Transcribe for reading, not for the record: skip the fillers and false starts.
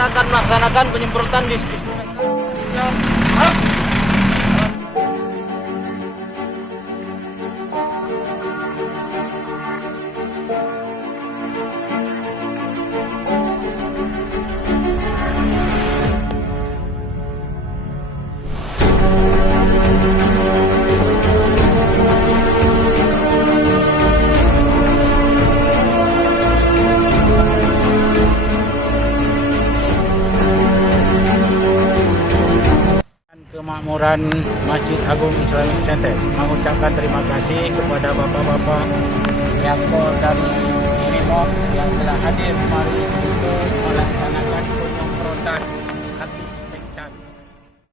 kita akan melaksanakan penyemprotan disinfektan. Kemakmuran Masjid Agung Islamic Center mengucapkan terima kasih kepada bapak-bapak Yangko dan Imam yang telah hadir